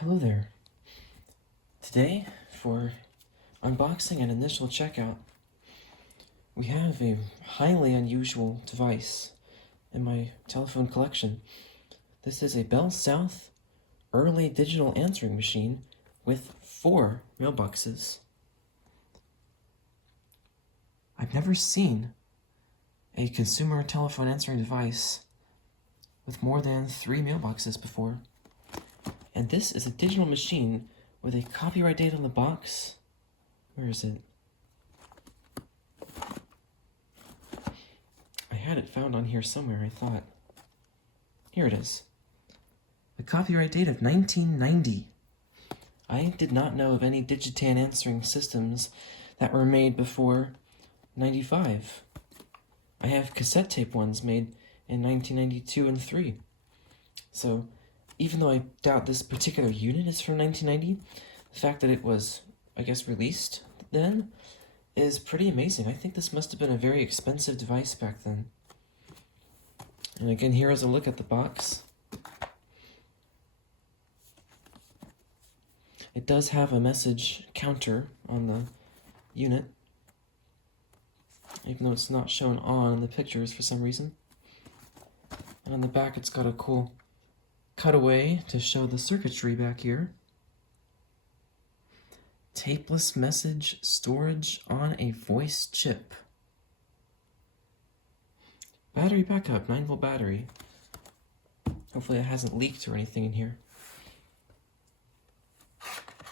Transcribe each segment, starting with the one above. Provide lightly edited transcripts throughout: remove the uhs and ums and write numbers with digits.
Hello there. Today, for unboxing and initial checkout, we have a highly unusual device in my telephone collection. This is a BellSouth early digital answering machine with 4 mailboxes. I've never seen a consumer telephone answering device with more than 3 mailboxes before. And this is a digital machine with a copyright date on the box. Where is it? I had it found on here somewhere, I thought. Here it is. The copyright date of 1990. I did not know of any Digitan answering systems that were made before 95. I have cassette tape ones made in 1992 and 3. So, even though I doubt this particular unit is from 1990, the fact that it was, I guess, released then is pretty amazing. I think this must have been a very expensive device back then. And again, here is a look at the box. It does have a message counter on the unit, even though it's not shown on in the pictures for some reason. And on the back it's got a cool cutaway to show the circuitry back here. Tapeless message storage on a voice chip. Battery backup, 9-volt battery. Hopefully it hasn't leaked or anything in here.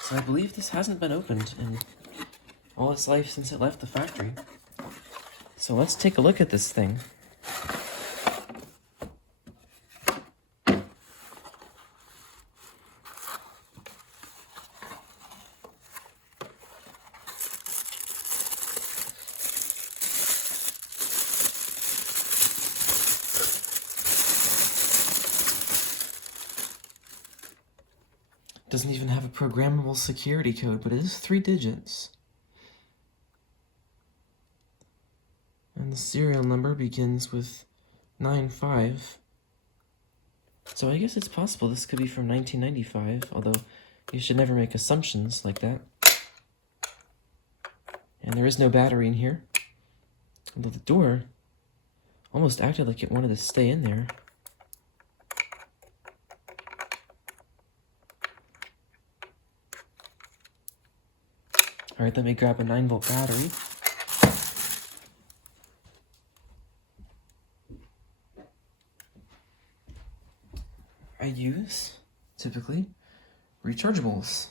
So I believe this hasn't been opened in all its life since it left the factory. So let's take a look at this thing. Doesn't even have a programmable security code, but it is 3 digits. And the serial number begins with 95. So I guess it's possible this could be from 1995, although you should never make assumptions like that. And there is no battery in here. Although the door almost acted like it wanted to stay in there. Alright, let me grab a 9-volt battery. I use, typically, rechargeables.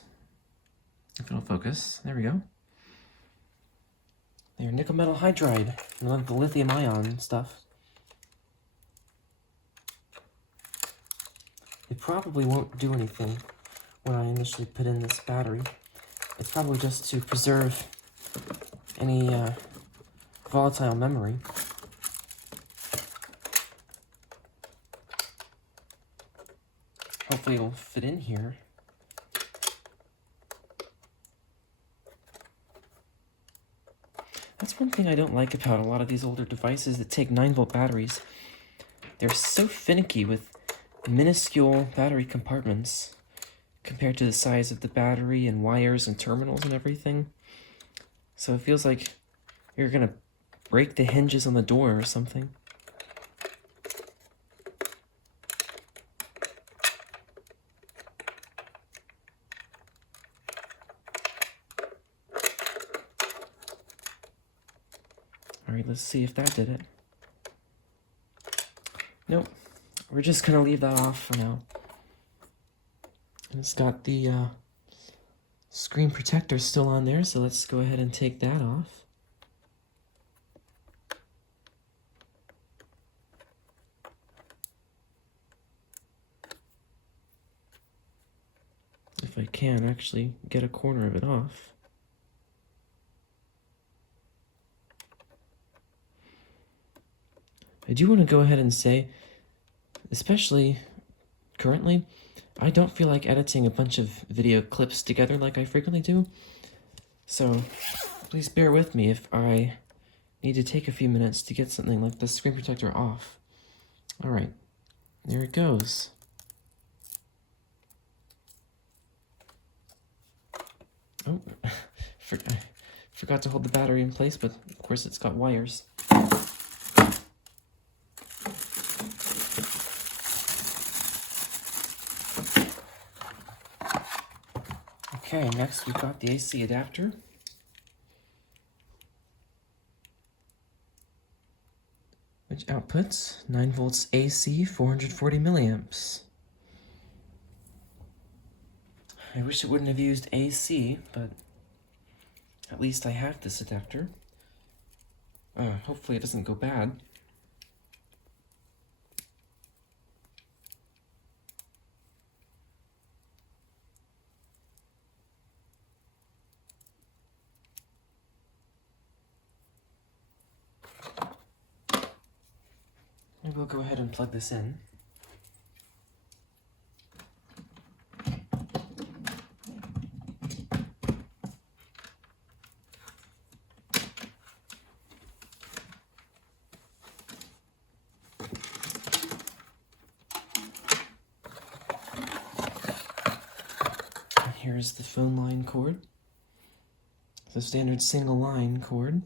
If it'll focus, there we go. They're nickel metal hydride, none of the lithium ion stuff. It probably won't do anything when I initially put in this battery. It's probably just to preserve any volatile memory. Hopefully it'll fit in here. That's one thing I don't like about a lot of these older devices that take 9-volt batteries. They're so finicky with minuscule battery compartments compared to the size of the battery and wires and terminals and everything. So it feels like you're gonna break the hinges on the door or something. Alright, let's see if that did it. Nope. We're just gonna leave that off for now. And it's got the screen protector still on there, so let's go ahead and take that off. If I can actually get a corner of it off. I do want to go ahead and say, especially currently, I don't feel like editing a bunch of video clips together like I frequently do, so please bear with me if I need to take a few minutes to get something like the screen protector off. Alright, there it goes. Oh, forgot to hold the battery in place, but of course it's got wires. Okay, next we've got the AC adapter. Which outputs 9 volts AC, 440 milliamps. I wish it wouldn't have used AC, but at least I have this adapter. Hopefully it doesn't go bad. Maybe we'll go ahead and plug this in. Here's the phone line cord. The standard single line cord.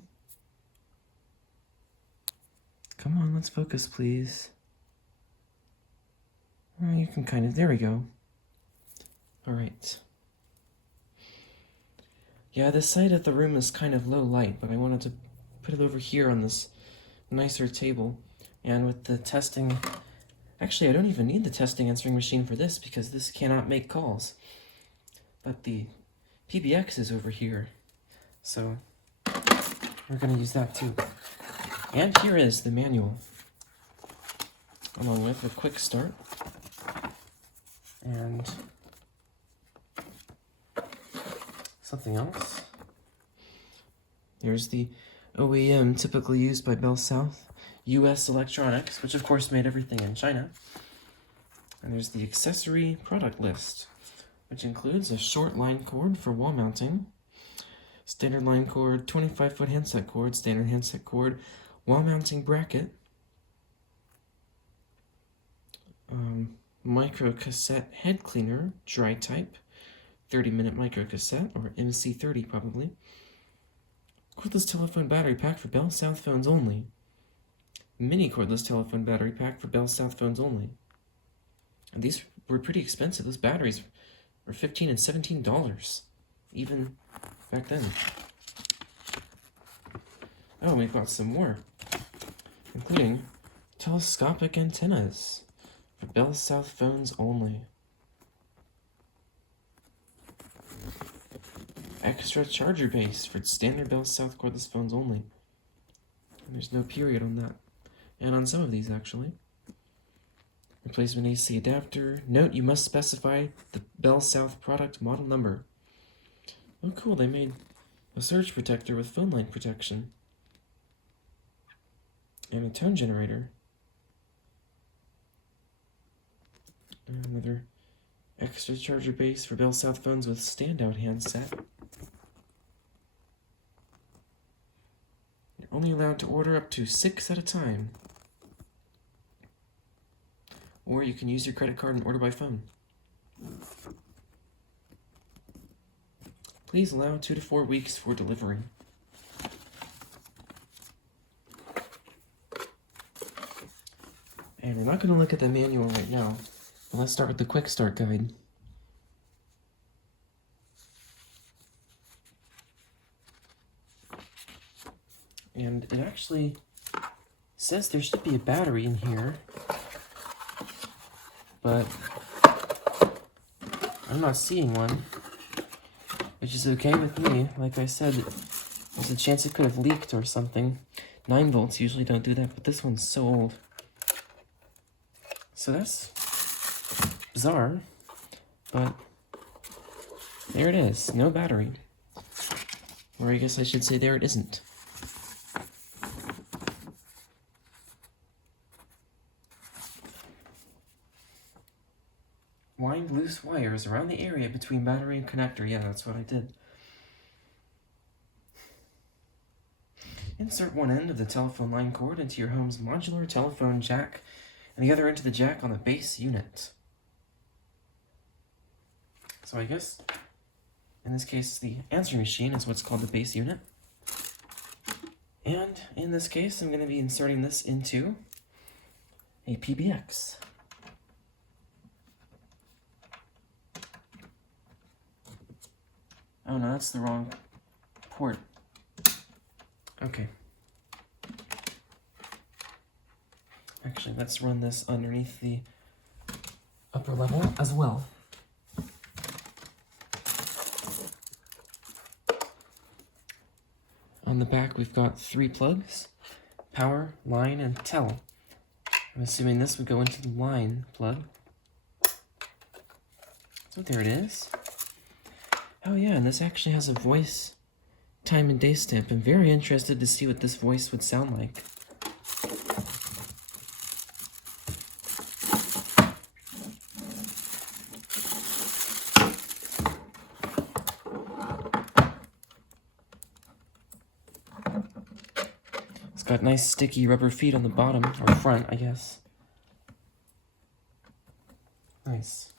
Come on, let's focus, please. You can kind of, there we go. All right. Yeah, this side of the room is kind of low light, but I wanted to put it over here on this nicer table. And with the testing, actually I don't even need the testing answering machine for this because this cannot make calls. But the PBX is over here, so we're going to use that too. And here is the manual, along with a quick start. And something else. Here's the OEM typically used by BellSouth, US Electronics, which of course made everything in China. And there's the accessory product list, which includes a short line cord for wall mounting, standard line cord, 25-foot handset cord, standard handset cord, wall mounting bracket, micro cassette head cleaner, dry type, 30-minute micro cassette, or MC30 probably, cordless telephone battery pack for BellSouth phones only, mini cordless telephone battery pack for BellSouth phones only. And these were pretty expensive. Those batteries were $15 and $17, even back then. Oh, we've got some more, including telescopic antennas for BellSouth phones only. Extra charger base for standard BellSouth cordless phones only. And there's no period on that. And on some of these, actually. Replacement AC adapter. Note, you must specify the BellSouth product model number. Oh, cool, they made a surge protector with phone line protection. And a tone generator. And another extra charger base for BellSouth phones with standout handset. You're only allowed to order up to 6 at a time. Or you can use your credit card and order by phone. Please allow 2 to 4 weeks for delivery. And we're not going to look at the manual right now, but let's start with the quick start guide. And it actually says there should be a battery in here, but I'm not seeing one, which is okay with me. Like I said, there's a chance it could have leaked or something. 9 volts usually don't do that, but this one's so old. So that's bizarre, but there it is, no battery. Or I guess I should say there it isn't. Wind loose wires around the area between battery and connector. Yeah, that's what I did. Insert one end of the telephone line cord into your home's modular telephone jack and the other into the jack on the base unit. So I guess In this case, the answering machine is what's called the base unit. And in this case, I'm going to be inserting this into a PBX. Oh no, that's the wrong port. Okay. Actually, let's run this underneath the upper level as well. On the back, we've got 3 plugs: power, line, and tel. I'm assuming this would go into the line plug. So there it is. Oh yeah, and this actually has a voice time and day stamp. I'm very interested to see what this voice would sound like. It's got nice sticky rubber feet on the bottom, or front, I guess. Nice.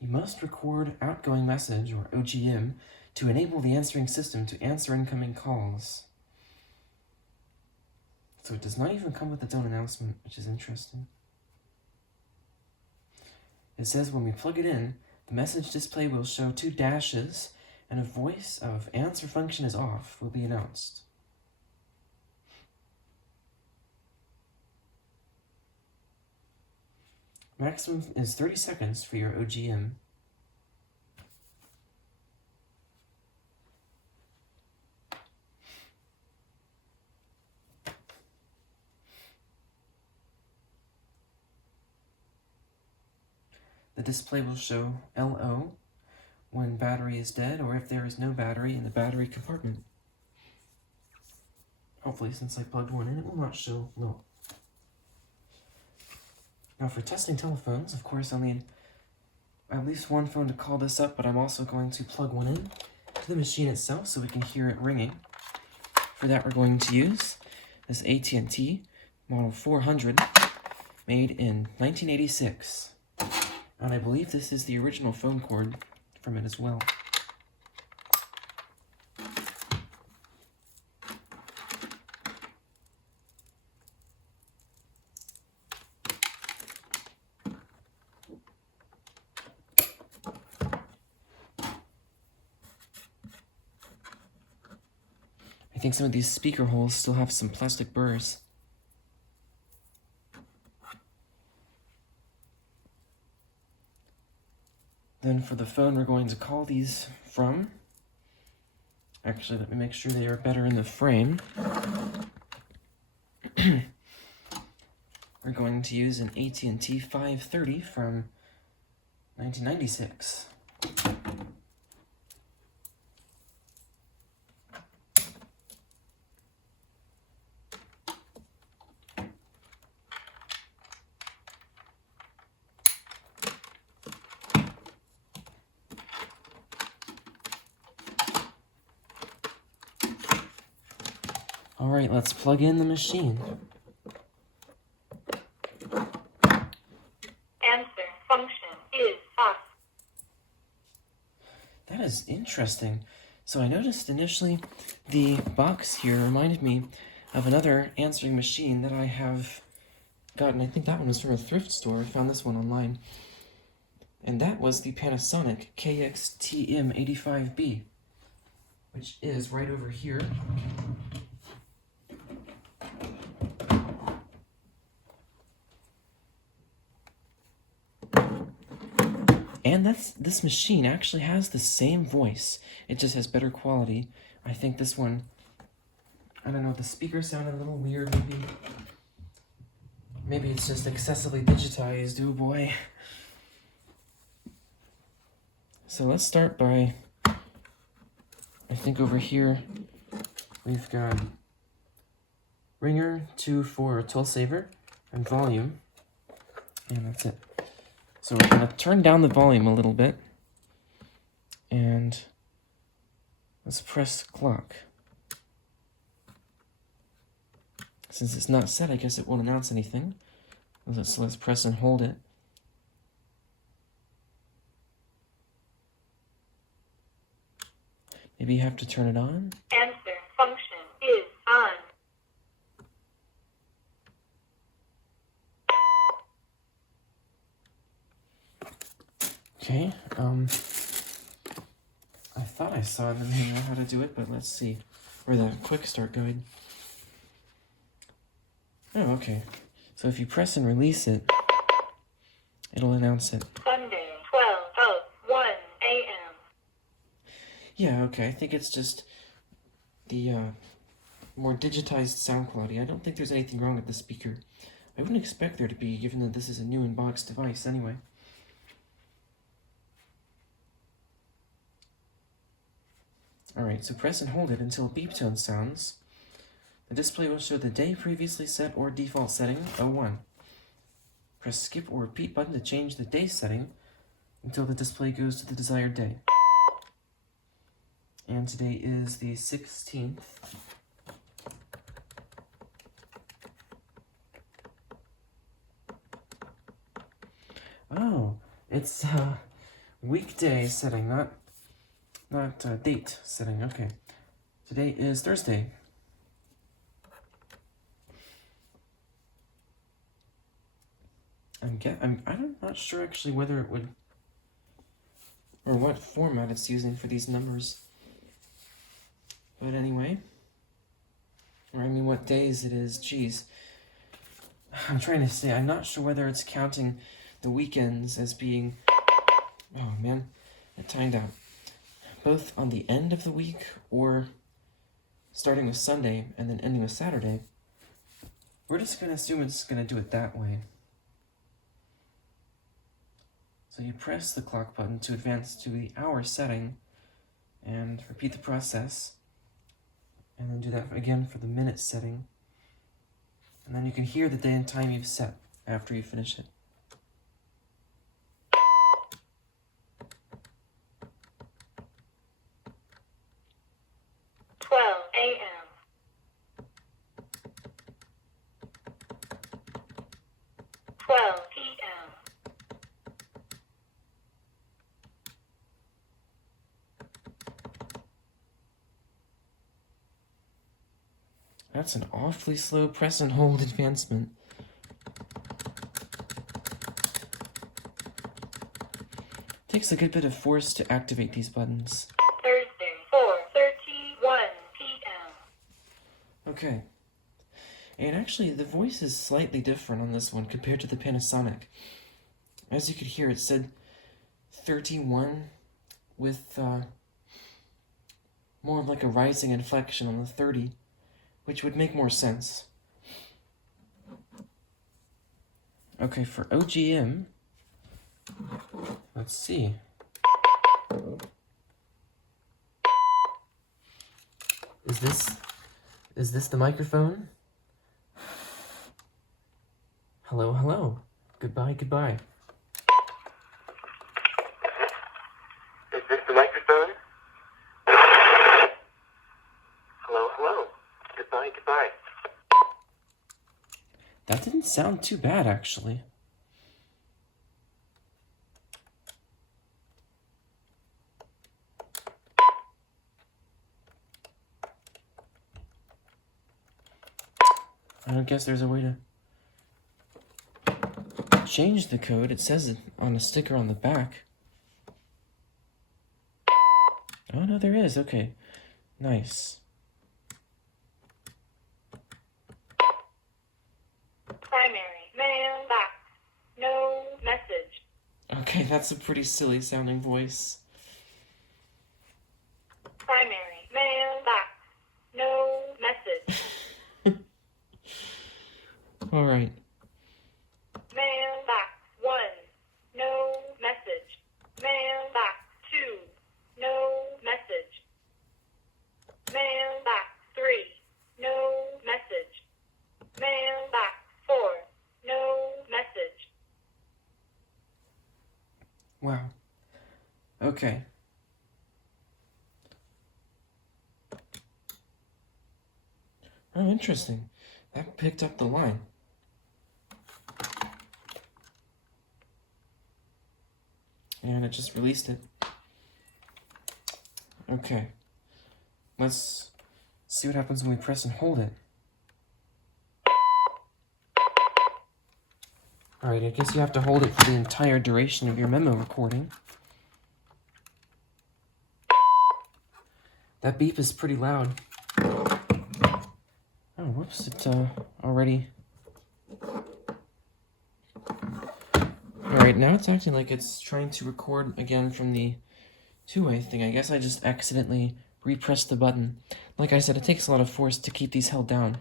You must record outgoing message, or OGM, to enable the answering system to answer incoming calls. So it does not even come with its own announcement, which is interesting. It says when we plug it in, the message display will show 2 dashes, and a voice of answer function is off will be announced. Maximum is 30 seconds for your OGM. The display will show LO when battery is dead, or if there is no battery in the battery compartment. Hopefully, since I plugged one in, it will not show low. Now for testing telephones, of course, I'll need at least one phone to call this up, but I'm also going to plug one in to the machine itself so we can hear it ringing. For that, we're going to use this AT&T Model 400, made in 1986. And I believe this is the original phone cord from it as well. I think some of these speaker holes still have some plastic burrs. Then for the phone we're going to call these from, actually let me make sure they are better in the frame. We're going to use an AT&T 530 from 1996. Alright, let's plug in the machine. Answer function is off. That is interesting. So I noticed initially the box here reminded me of another answering machine that I have gotten. I think that one was from a thrift store. I found this one online. And that was the Panasonic KX-TM85B, which is right over here. And this machine actually has the same voice. It just has better quality. I think this one, I don't know, the speaker sounded a little weird maybe. Maybe it's just excessively digitized, oh boy. So let's start by, I think over here, we've got ringer, 2 for toll saver, and volume, and that's it. So we're going to turn down the volume a little bit, and let's press clock. Since it's not set, I guess it won't announce anything. Let's press and hold it. Maybe you have to turn it on? Answer function is on. Okay, I thought I saw in the manual how to do it, but let's see. Or the quick start guide. Oh, okay. So if you press and release it, it'll announce it. Sunday, 12:01 a.m. Yeah, okay, I think it's just the more digitized sound quality. I don't think there's anything wrong with the speaker. I wouldn't expect there to be, given that this is a new in-box device anyway. Alright, so press and hold it until a beep tone sounds. The display will show the day previously set or default setting, 01. Press skip or repeat button to change the day setting until the display goes to the desired day. And today is the 16th. Oh, it's weekday setting, not date setting. Okay, today is Thursday. I'm not sure actually whether it would, or what format it's using for these numbers. But anyway, or I mean what days it is. Geez, I'm trying to say, I'm not sure whether it's counting the weekends as being, oh man, it timed out, both on the end of the week or starting with Sunday and then ending with Saturday. We're just going to assume it's going to do it that way. So you press the clock button to advance to the hour setting and repeat the process, and then do that again for the minute setting, and then you can hear the day and time you've set after you finish it. a.m. 12 p.m. That's an awfully slow press and hold advancement. Takes a good bit of force to activate these buttons. Thursday, 4:31 p.m. Okay. And actually, the voice is slightly different on this one compared to the Panasonic. As you could hear, it said 31 with more of like a rising inflection on the 30, which would make more sense. Okay, for OGM, let's see. Is this the microphone? Hello, hello. Goodbye, goodbye. Is this the microphone? Hello, hello. Goodbye, goodbye. That didn't sound too bad, actually. I don't guess there's a way to change the code. It says it on a sticker on the back. Oh, no, there is. Okay. Nice. Primary mailbox. No message. Okay, that's a pretty silly sounding voice. Primary mailbox. No message. Alright. Mailbox 1. No message. Mailbox 2. No message. Mailbox 3. No message. Mailbox 4. No message. Wow. Okay. Oh, interesting. That picked up the line. And it just released it. Okay. Let's see what happens when we press and hold it. Alright, I guess you have to hold it for the entire duration of your memo recording. That beep is pretty loud. Oh, whoops, it already... Alright, now it's acting like it's trying to record again from the two-way thing. I guess I just accidentally repressed the button. Like I said, it takes a lot of force to keep these held down.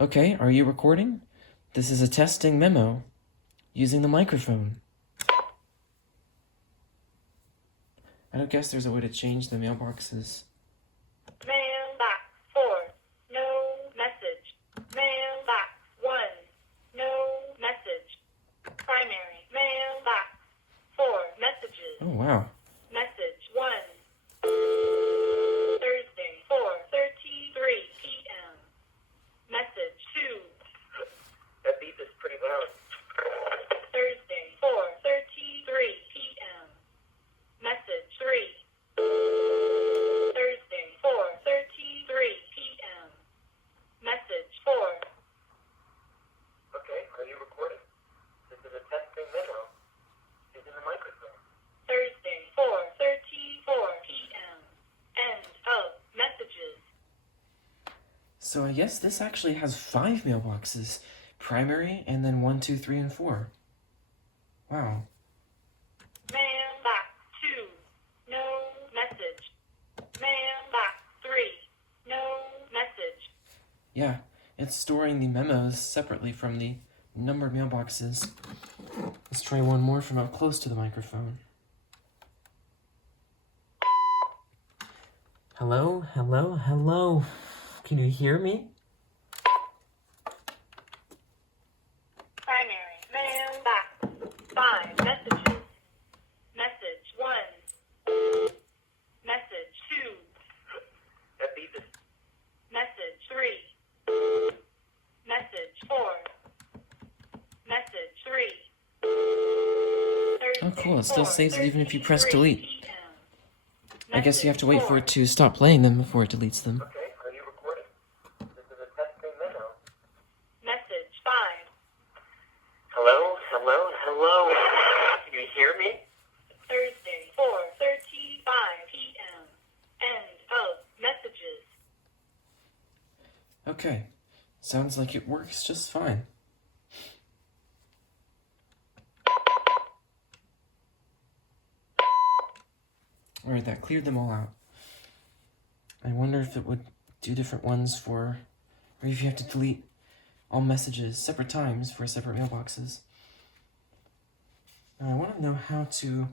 Okay, are you recording? This is a testing memo using the microphone. I don't guess there's a way to change the mailboxes. Mailbox 4, no message. Mailbox 1, no message. Primary mailbox 4 messages. Oh, wow. Message 1. Thursday 4:33 p.m. Message 2. That beep is pretty loud. Thursday 4:33 p.m. Message 3. Thursday 4:33 p.m. Message 4. Okay, are you recording? This is a testing memo using the microphone. Thursday 4:34 p.m. End of messages. So I guess this actually has 5 mailboxes. Primary, and then 1, 2, 3, and 4. Wow. Mailbox 2, no message. Mailbox 3, no message. Yeah, it's storing the memos separately from the numbered mailboxes. Let's try one more from up close to the microphone. Hello, hello, hello. Can you hear me? Primary mailbox 5 messages. Message 1. Message 2. That beep is... Message 3. Message 4. Message 3. Oh, cool. It still saves it even if you press delete. PM. I guess you have to wait for it Message to stop playing them before it deletes them. Okay, are you recording? This is a testing memo. 4. Message 5. Hello, hello, hello. Can you hear me? Thursday 4:35 p.m. End of messages. Okay. Sounds like it works just fine. Alright, that cleared them all out. I wonder if it would do different ones for... Or if you have to delete all messages separate times for separate mailboxes. Now, I want to know how to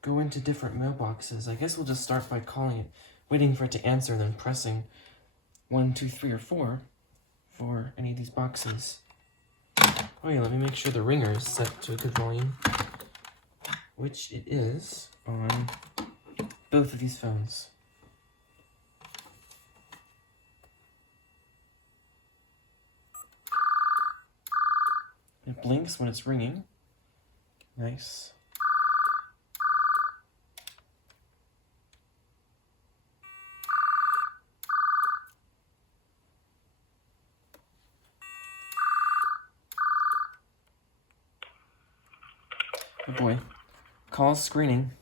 go into different mailboxes. I guess we'll just start by calling it, waiting for it to answer, then pressing 1, 2, 3, or 4 for any of these boxes. Oh yeah, let me make sure the ringer is set to a good volume, which it is on both of these phones. It blinks when it's ringing. Nice. Oh boy. Call screening.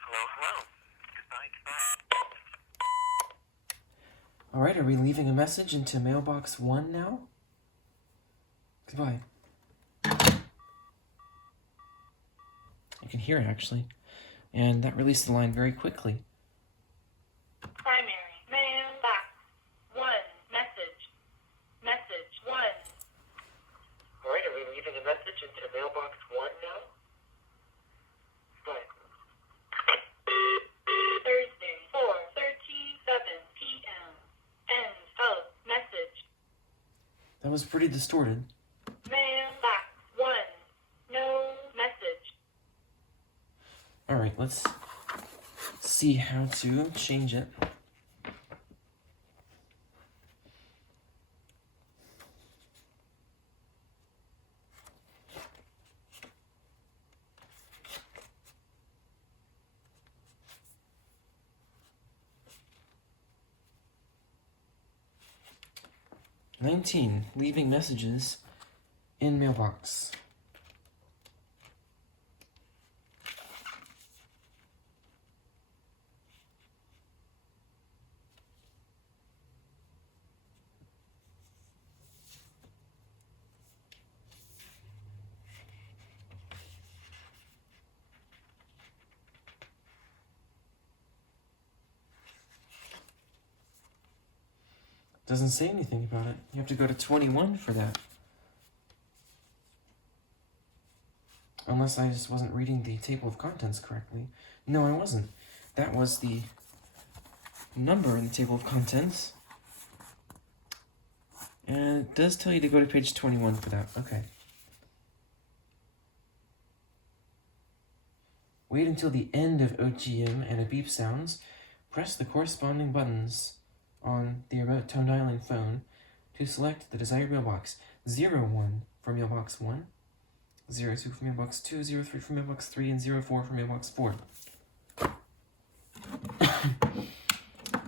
Hello, hello. Goodbye, goodbye. Alright, are we leaving a message into mailbox 1 now? Goodbye. I can hear it actually. And that released the line very quickly. Primary mailbox 1 message. Message 1. All right, are we leaving a message into mailbox 1 now? Bye. Thursday 4:37 p.m. End of message. That was pretty distorted. Mailbox 1. No message. Alright, let's see how to change it. 19. Leaving messages in mailbox. Doesn't say anything about it. You have to go to 21 for that. Unless I just wasn't reading the table of contents correctly. No, I wasn't. That was the number in the table of contents. And it does tell you to go to page 21 for that. Okay. Wait until the end of OGM and a beep sounds. Press the corresponding buttons on the remote tone dialing phone to select the desired mailbox. 01 for mailbox 1, 02 for mailbox 2, 03 for mailbox 3, and 04 for mailbox 4.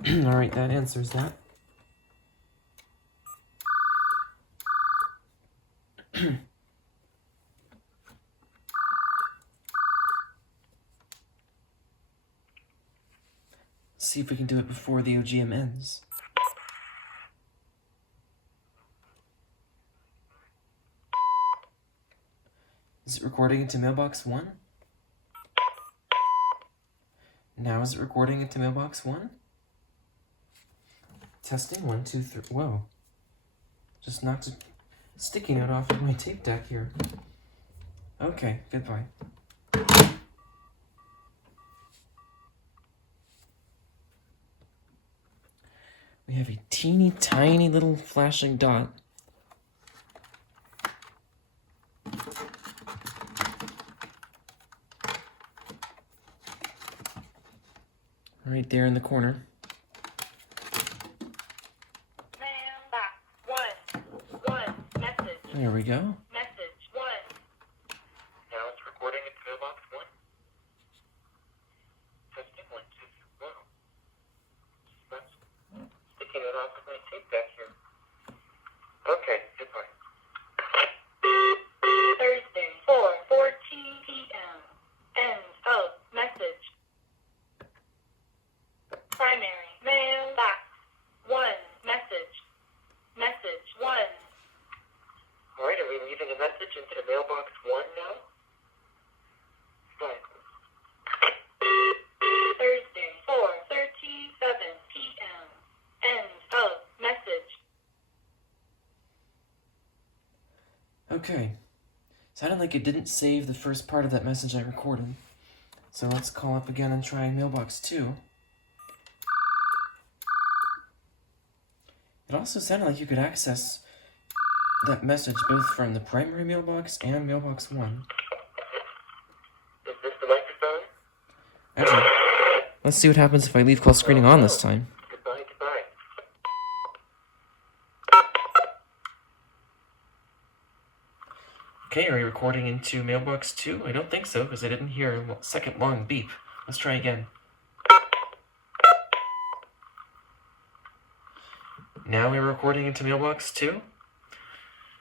Alright, that answers that. See if we can do it before the OGM ends. Is it recording into mailbox 1? Now is it recording into mailbox 1? Testing 1, 2, 3. Whoa. Just knocked a sticky note off of my tape deck here. Okay, goodbye. We have a teeny tiny little flashing dot. Right there in the corner. Mailbox 1 message. There we go. Message 1. Now it's recording into mailbox 1. Testing 1, 2, 3. Wow. That's sticking it off of my tape deck here. Okay, goodbye. Thursday 4:14 p.m. End of message. Primary mailbox 1 message. Message 1. Alright, are we leaving a message into mailbox 1 now? Right. Thursday 4:37 p.m. End of message. Okay. Sounded like it didn't save the first part of that message I recorded. So let's call up again and try mailbox 2. It also sounded like you could access that message both from the primary mailbox and mailbox 1. Is this the microphone? Actually, let's see what happens if I leave call screening on this time. Goodbye, goodbye. Okay, are you recording into mailbox 2? I don't think so, because I didn't hear a second long beep. Let's try again. Now we're recording into mailbox 2.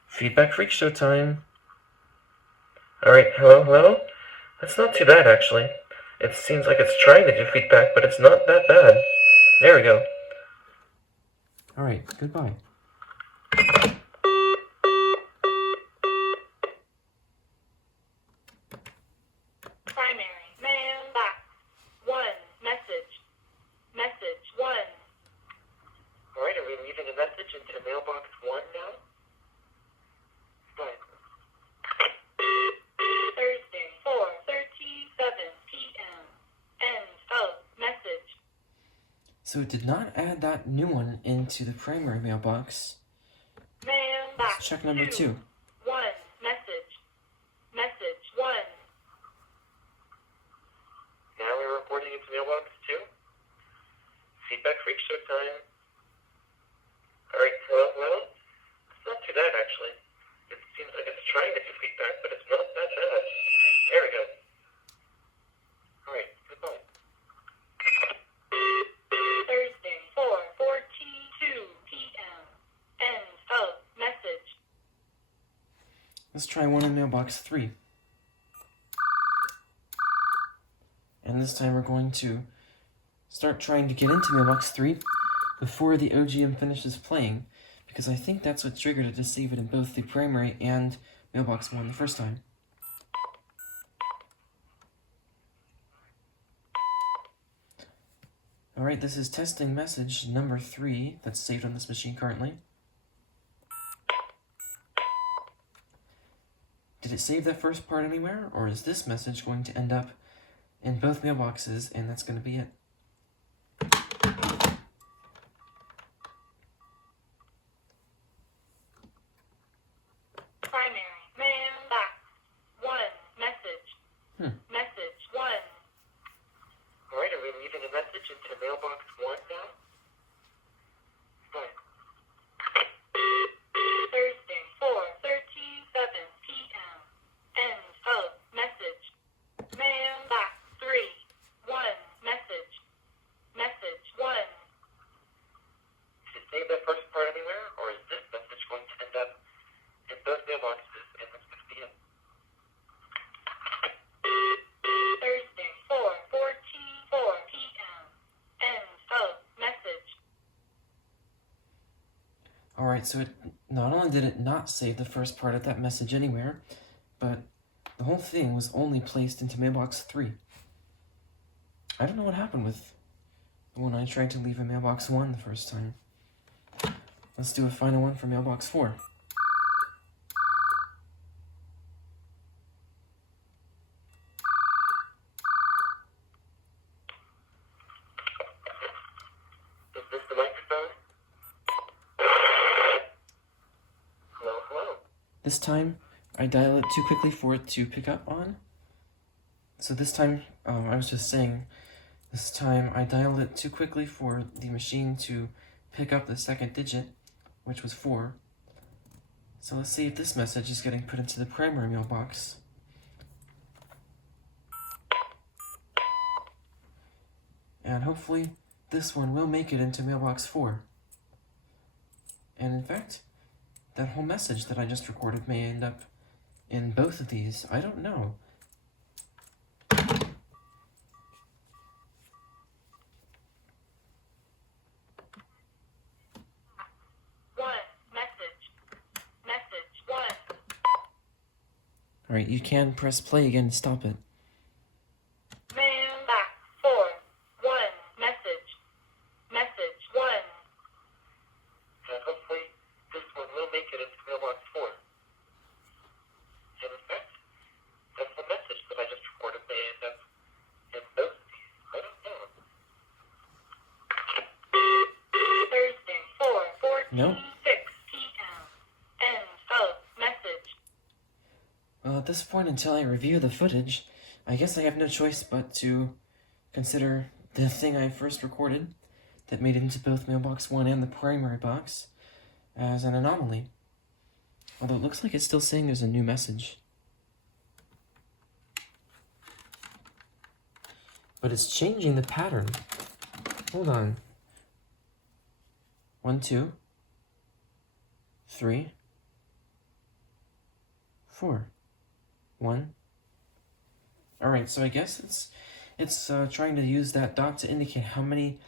Feedback freak show time. Alright, hello? That's not too bad, actually. It seems like it's trying to do feedback, but it's not that bad. There we go. Alright, goodbye. Primary mailbox 1 message. Message 1. Alright, are we leaving a message into mailbox 1 now? Right. Thursday 4:37 p.m. End of message. So it did not add that new one into the primary mailbox. Mailbox Let's check number 2. 1 message. Message 1. Now we're recording into mailbox 2. Feedback freak show time. Alright, hello? It's not too bad, actually. It seems like it's trying to do feedback, but it's not that bad. There we go. Alright, goodbye. Thursday 4:42 p.m. End of Let's try one in mailbox 3. And this time we're going to start trying to get into mailbox 3 before the OGM finishes playing, because I think that's what triggered it to save it in both the primary and mailbox 1 the first time. Alright, this is testing message number 3 that's saved on this machine currently. Did it save that first part anywhere, or is this message going to end up in both mailboxes, and that's going to be it? Primary. Mailbox. 1. Message. Message 1. Alright, are we leaving a message into mailbox 1 now? Fine. Thursday, 4:37 p.m. End of message. Mailbox 3. 1. Message. Message 1. Did it save that first part anywhere, or is this message going to end up in both mailboxes, and that's going to be it? Thursday, 4:44 p.m. End of message. Alright, so it not only did it not save the first part of that message anywhere, but the whole thing was only placed into mailbox 3. I don't know what happened with when I tried to leave in mailbox 1 the first time. Let's do a final one for mailbox 4. Is this the microphone? Hello, hello. This time, I dial it too quickly for it to pick up on. So this time, I was just saying, this time I dialed it too quickly for the machine to pick up the second digit, which was 4. So let's see if this message is getting put into the primary mailbox. And hopefully, this one will make it into mailbox 4. And in fact, that whole message that I just recorded may end up in both of these. I don't know. Message 1. Alright, you can press play again to stop it. Mailbox 4. 1. Message. Message 1. And hopefully, this one will make it into mailbox 4. And in fact, that's the message that I just recorded may end up in both of these. I don't know. Thursday, 4:46 Nope. p.m. End of message. Well, at this point, until I review the footage, I guess I have no choice but to consider the thing I first recorded that made it into both mailbox 1 and the primary box as an anomaly. Although it looks like it's still saying there's a new message. But it's changing the pattern. Hold on. 1, 2, 3, 4. 1. Alright, so I guess it's trying to use that dot to indicate how many,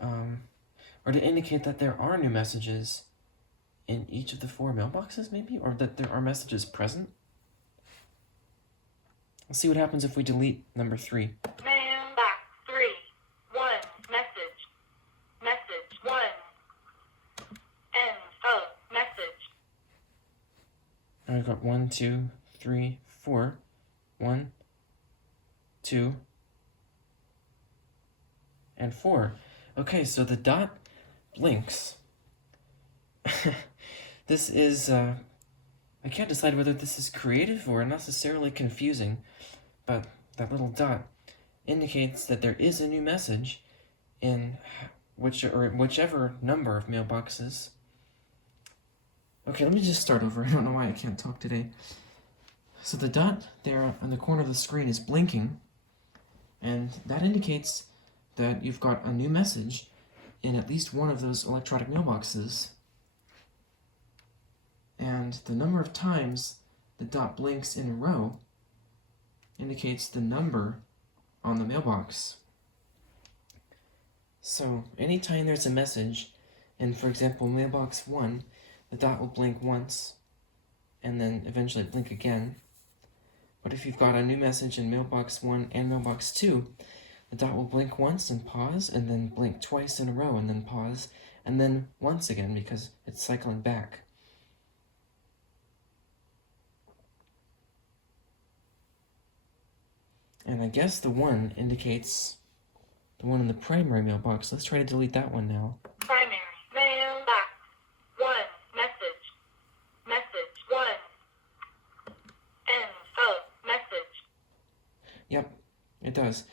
or to indicate that there are new messages in each of the 4 mailboxes, maybe? Or that there are messages present? Let's see what happens if we delete number 3. Mailbox 3. 1. Message. Message 1. End of message. I've got 1, 2, 3, 4. 1, 2, and 4. Okay, so the dot blinks. This is, I can't decide whether this is creative or necessarily confusing, but that little dot indicates that there is a new message in whichever number of mailboxes. Okay, let me just start over. I don't know why I can't talk today. So the dot there on the corner of the screen is blinking, and that indicates that you've got a new message in at least one of those electronic mailboxes. And the number of times the dot blinks in a row indicates the number on the mailbox. So anytime there's a message, in, for example, mailbox 1, the dot will blink once, and then eventually blink again. But if you've got a new message in mailbox 1 and mailbox 2, the dot will blink once and pause, and then blink twice in a row, and then pause, and then once again, because it's cycling back. And I guess the 1 indicates the one in the primary mailbox. Let's try to delete that one now. Primary mailbox 1 message. Message 1. End of message. Yep, it does.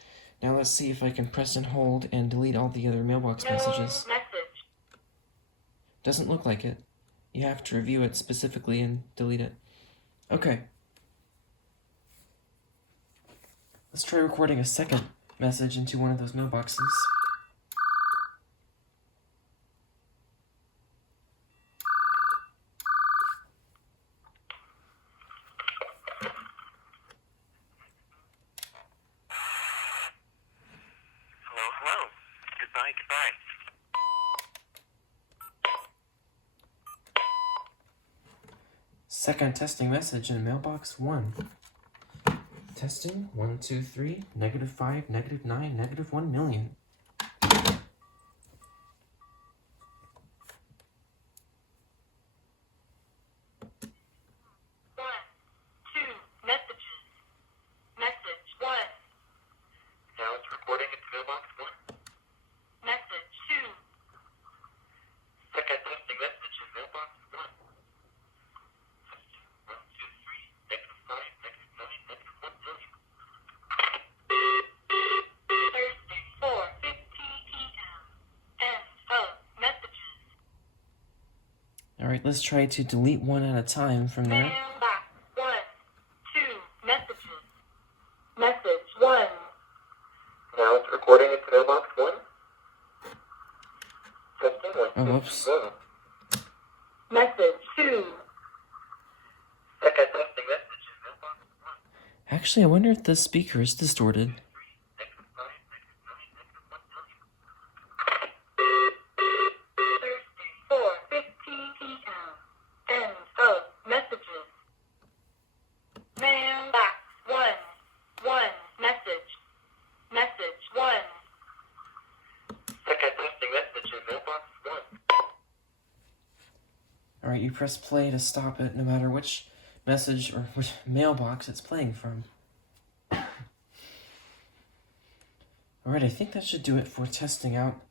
Now let's see if I can press and hold and delete all the other mailbox messages. Message. Doesn't look like it. You have to review it specifically and delete it. Okay. Let's try recording a second message into one of those mailboxes. Hello. Goodbye. Second testing message in mailbox 1. Testing 1, 2, 3, -5, -9, -1 million. 1. 2 messages. Message 1. Now it's recording into mailbox 1. Message 2. Second testing message in mailbox 1. Testing 1, 2, 3, -5, -9, -1 million. Thursday 4:15 p.m. End of messages. Alright, let's try to delete one at a time from there. Mailbox 1. 2 messages. Message 1. Now it's recording into mailbox 1. Testing 1, 2, Oh, whoops. 3. Message 2. Second testing message in mailbox 1. Actually, I wonder if the speaker is distorted. -5, -9, -1 million. Thursday 4:15 p.m. End of messages. Mailbox 1. 1 message. Message 1. Second testing message in mailbox 1. Alright, you press play to stop it no matter which message or which mailbox it's playing from. Alright, I think that should do it for testing out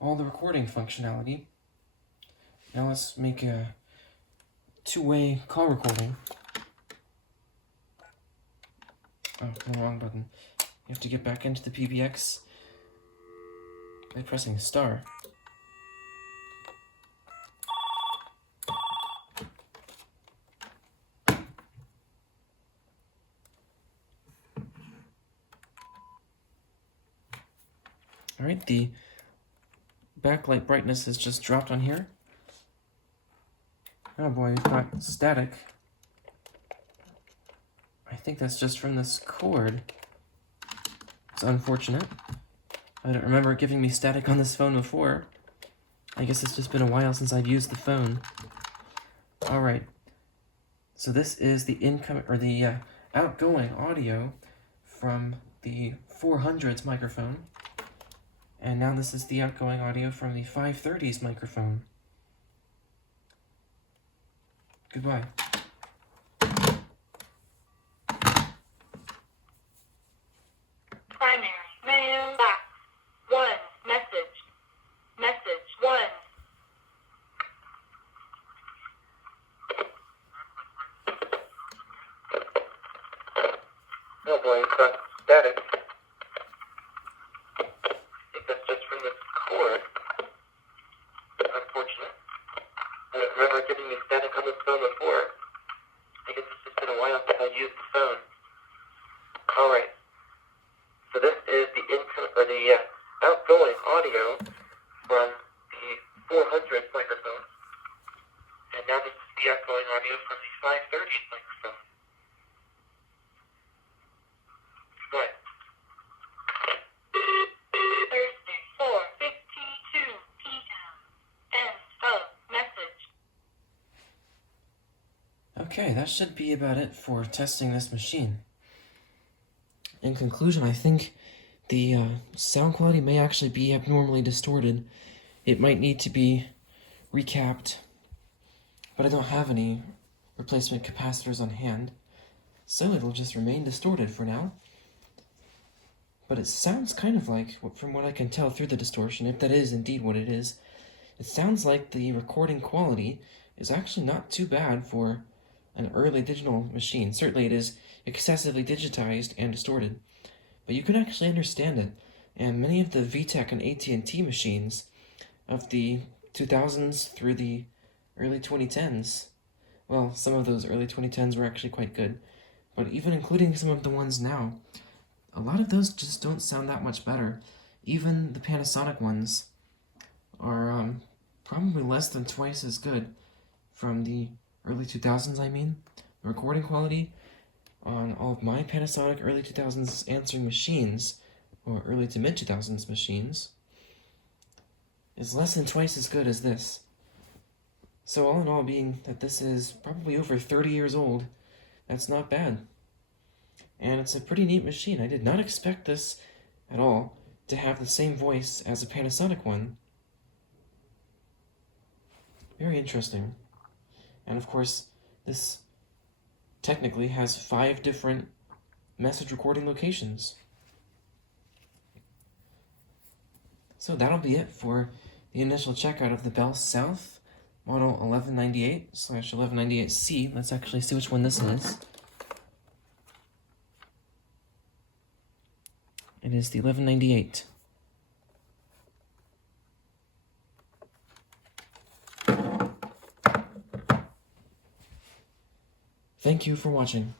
all the recording functionality. Now let's make a two-way call recording. Oh, the wrong button. You have to get back into the PBX by pressing star. Alright, the backlight brightness has just dropped on here. Oh boy, we've got static. I think that's just from this cord. It's unfortunate. I don't remember it giving me static on this phone before. I guess it's just been a while since I've used the phone. Alright. So this is the incoming or the outgoing audio from the 400's microphone. And now this is the outgoing audio from the 530's microphone. Goodbye. Primary mailbox 1 message. Message 1. Oh boy, it's got static. I think that's just from this cord. Unfortunate. I don't remember it giving me static on this phone before. I guess it's just been a while since I've used the phone. Alright. So this is the outgoing audio from the 400 microphone. And now this is the the outgoing audio from the 530 microphone. Go ahead. Thursday, 4:52 p.m. End of message. Okay, that should be about it for testing this machine. In conclusion, I think the sound quality may actually be abnormally distorted. It might need to be recapped, but I don't have any replacement capacitors on hand, so it'll just remain distorted for now. But it sounds kind of like, from what I can tell through the distortion, if that is indeed what it is, it sounds like the recording quality is actually not too bad for an early digital machine. Certainly it is excessively digitized and distorted, but you can actually understand it. And many of the VTech and AT&T machines of the 2000s through the early 2010s, well, some of those early 2010s were actually quite good, but even including some of the ones now, a lot of those just don't sound that much better. Even the Panasonic ones are probably less than twice as good from the early 2000s, I mean. The recording quality on all of my Panasonic early 2000s answering machines, or early to mid 2000s machines, is less than twice as good as this. So all in all, being that this is probably over 30 years old, that's not bad. And it's a pretty neat machine. I did not expect this at all to have the same voice as a Panasonic one. Very interesting. And of course, this technically has 5 different message recording locations. So that'll be it for the initial checkout of the BellSouth model 1198/1198C. Let's actually see which one this is. It is the 1198. Thank you for watching.